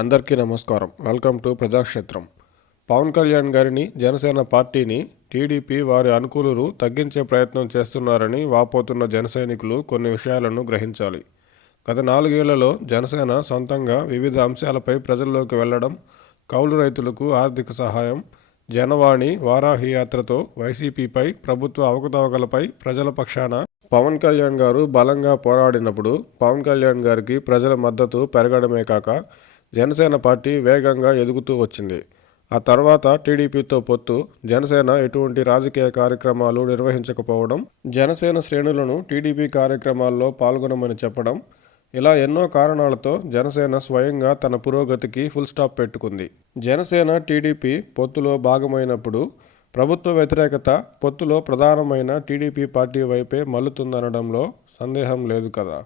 అందరికీ నమస్కారం. Welcome to Prajakshetram. Pawan Kalyan గారిని, జనసేన పార్టీని టీడీపీ వారి అనుకూలురు తగ్గించే ప్రయత్నం చేస్తున్నారని వాపోతున్న జనసైనికులు కొన్ని విషయాలను గ్రహించాలి. గత 4 ఏళ్లలో జనసేన సొంతంగా వివిధ అంశాలపై ప్రజల్లోకి వెళ్లడం, కౌలు రైతులకు ఆర్థిక సహాయం, జనవాణి, వారాహి యాత్రతో వైసీపీపై, ప్రభుత్వ అవకతవకలపై ప్రజల పక్షాన పవన్ కళ్యాణ్ గారు బలంగా పోరాడినప్పుడు పవన్ కళ్యాణ్ గారికి ప్రజల మద్దతు పెరగడమే కాక జనసేన పార్టీ వేగంగా ఎదుగుతూ వచ్చింది. ఆ తర్వాత టీడీపీతో పొత్తు, జనసేన ఎటువంటి రాజకీయ కార్యక్రమాలు నిర్వహించకపోవడం, జనసేన శ్రేణులను టీడీపీ కార్యక్రమాల్లో పాల్గొనమని చెప్పడం, ఇలా ఎన్నో కారణాలతో జనసేన స్వయంగా తన పురోగతికి ఫుల్ స్టాప్ పెట్టుకుంది. జనసేన టీడీపీ పొత్తులో భాగమైనప్పుడు ప్రభుత్వ వ్యతిరేకత పొత్తులో ప్రధానమైన టీడీపీ పార్టీ వైపే మల్లుతుందనడంలో సందేహం లేదు కదా.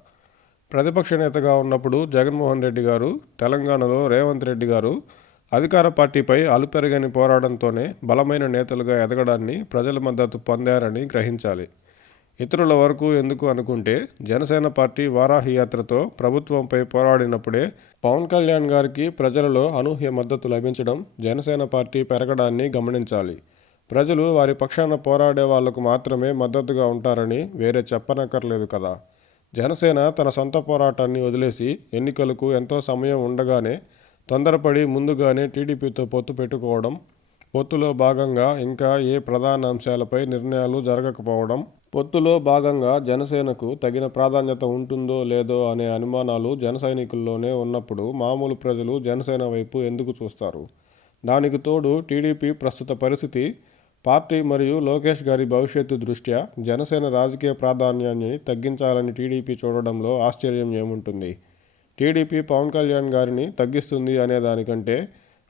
ప్రతిపక్ష నేతగా ఉన్నప్పుడు జగన్మోహన్ రెడ్డి గారు, తెలంగాణలో రేవంత్ రెడ్డి గారు అధికార పార్టీపై అలుపెరగని పోరాడంతోనే బలమైన నేతలుగా ఎదగడాన్ని, ప్రజల మద్దతు పొందారని గ్రహించాలి. ఇతరుల వరకు ఎందుకు అనుకుంటే, జనసేన పార్టీ వారాహి యాత్రతో ప్రభుత్వంపై పోరాడినప్పుడే పవన్ కళ్యాణ్ గారికి ప్రజలలో అనూహ్య మద్దతు లభించడం, జనసేన పార్టీ పెరగడాన్ని గమనించాలి. ప్రజలు వారి పక్షాన పోరాడే వాళ్లకు మాత్రమే మద్దతుగా ఉంటారని వేరే చెప్పనక్కర్లేదు కదా. జనసేన తన సొంత పోరాటాన్ని వదిలేసి ఎన్నికలకు ఎంతో సమయం ఉండగానే తొందరపడి ముందుగానే టీడీపీతో పొత్తు పెట్టుకోవడం, పొత్తులో భాగంగా ఇంకా ఏ ప్రధాన అంశాలపై నిర్ణయాలు జరగకపోవడం, పొత్తులో భాగంగా జనసేనకు తగిన ప్రాధాన్యత ఉంటుందో లేదో అనే అనుమానాలు జనసైనికుల్లోనే ఉన్నప్పుడు మామూలు ప్రజలు జనసేన వైపు ఎందుకు చూస్తారు? దానికి తోడు టీడీపీ ప్రస్తుత పరిస్థితి, పార్టీ మరియు లోకేష్ గారి భవిష్యత్తు దృష్ట్యా జనసేన రాజకీయ ప్రాధాన్యాన్ని తగ్గించాలని టీడీపీ చూడడంలో ఆశ్చర్యం ఏముంటుంది? టీడీపీ పవన్ కళ్యాణ్ గారిని తగ్గిస్తుంది అనే దానికంటే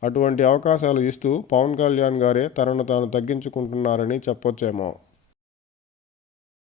అటువంటి అవకాశాలు ఇస్తూ పవన్ కళ్యాణ్ గారే తనను తాను తగ్గించుకుంటున్నారని చెప్పొచ్చేమో.